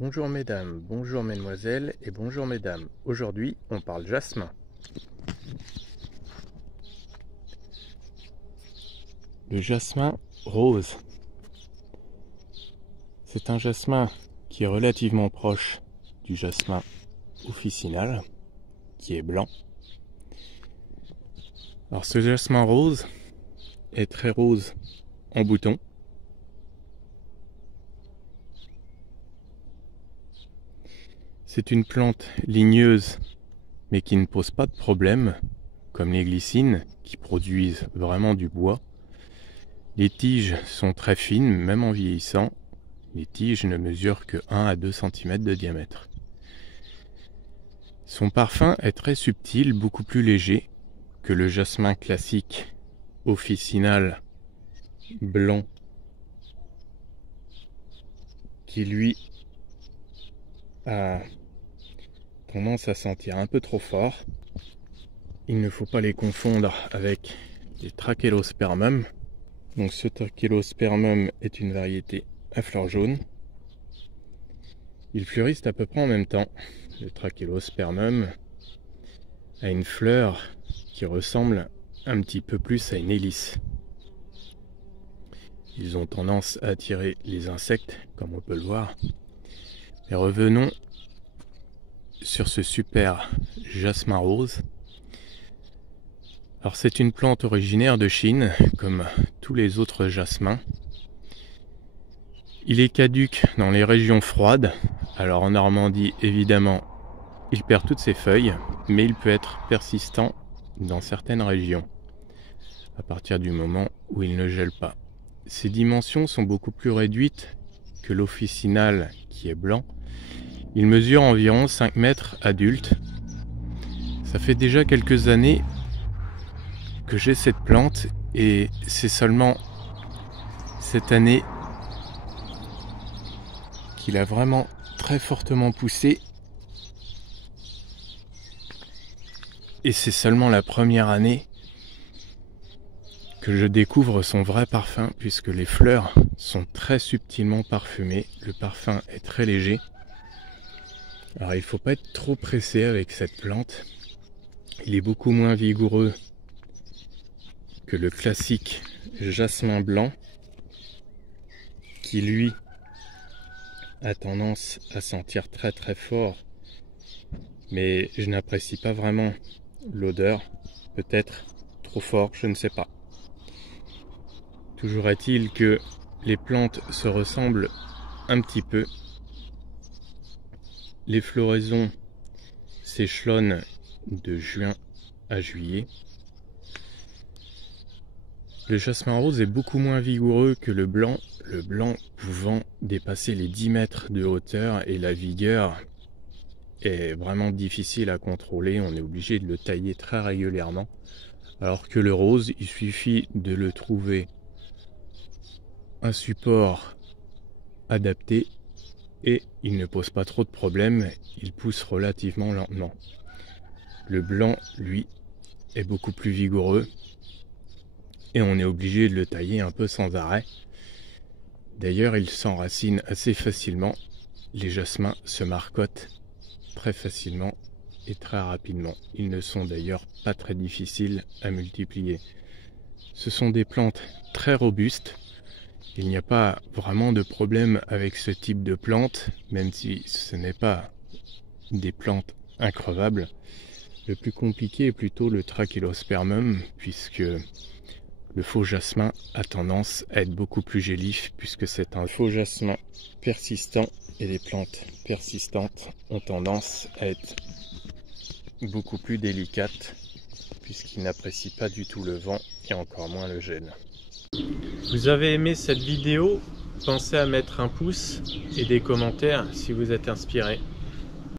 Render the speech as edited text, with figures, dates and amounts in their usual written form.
Bonjour mesdames, bonjour mesdemoiselles et bonjour mesdames. Aujourd'hui, on parle jasmin. Le jasmin rose. C'est un jasmin qui est relativement proche du jasmin officinal, qui est blanc. Alors ce jasmin rose est très rose en bouton. C'est une plante ligneuse mais qui ne pose pas de problème, comme les glycines qui produisent vraiment du bois. Les tiges sont très fines, même en vieillissant. Les tiges ne mesurent que 1 à 2 cm de diamètre. Son parfum est très subtil, beaucoup plus léger que le jasmin classique officinal blanc, qui lui a tendance à sentir un peu trop fort. Il ne faut pas les confondre avec les Trachelospermum. Donc ce Trachelospermum est une variété à fleurs jaunes. Ils fleurissent à peu près en même temps. Le Trachelospermum a une fleur qui ressemble un petit peu plus à une hélice. Ils ont tendance à attirer les insectes, comme on peut le voir. Mais revenons sur ce super jasmin rose. Alors c'est une plante originaire de Chine, comme tous les autres jasmins. Il est caduc dans les régions froides. Alors en Normandie, évidemment, il perd toutes ses feuilles, mais il peut être persistant dans certaines régions, à partir du moment où il ne gèle pas. Ses dimensions sont beaucoup plus réduites que l'officinal qui est blanc. Il mesure environ 5 mètres adulte. Ça fait déjà quelques années que j'ai cette plante et c'est seulement cette année qu'il a vraiment très fortement poussé. Et c'est seulement la première année que je découvre son vrai parfum, puisque les fleurs sont très subtilement parfumées. Le parfum est très léger. Alors il ne faut pas être trop pressé avec cette plante. Il est beaucoup moins vigoureux que le classique jasmin blanc, qui lui a tendance à sentir très très fort, mais je n'apprécie pas vraiment l'odeur. Peut-être trop fort, je ne sais pas. Toujours est-il que les plantes se ressemblent un petit peu. Les floraisons s'échelonnent de juin à juillet. Le jasmin rose est beaucoup moins vigoureux que le blanc pouvant dépasser les 10 mètres de hauteur, et la vigueur est vraiment difficile à contrôler. On est obligé de le tailler très régulièrement, alors que le rose, il suffit de le trouver un support adapté et il ne pose pas trop de problèmes, il pousse relativement lentement. Le blanc, lui, est beaucoup plus vigoureux et on est obligé de le tailler un peu sans arrêt. D'ailleurs, il s'enracine assez facilement. Les jasmins se marcotent très facilement et très rapidement. Ils ne sont d'ailleurs pas très difficiles à multiplier. Ce sont des plantes très robustes. Il n'y a pas vraiment de problème avec ce type de plante, même si ce n'est pas des plantes increvables. Le plus compliqué est plutôt le Trachelospermum, puisque le faux jasmin a tendance à être beaucoup plus gélif, puisque c'est un faux jasmin persistant, et les plantes persistantes ont tendance à être beaucoup plus délicates, puisqu'ils n'apprécient pas du tout le vent et encore moins le gel. Vous avez aimé cette vidéo? Pensez à mettre un pouce et des commentaires si vous êtes inspiré.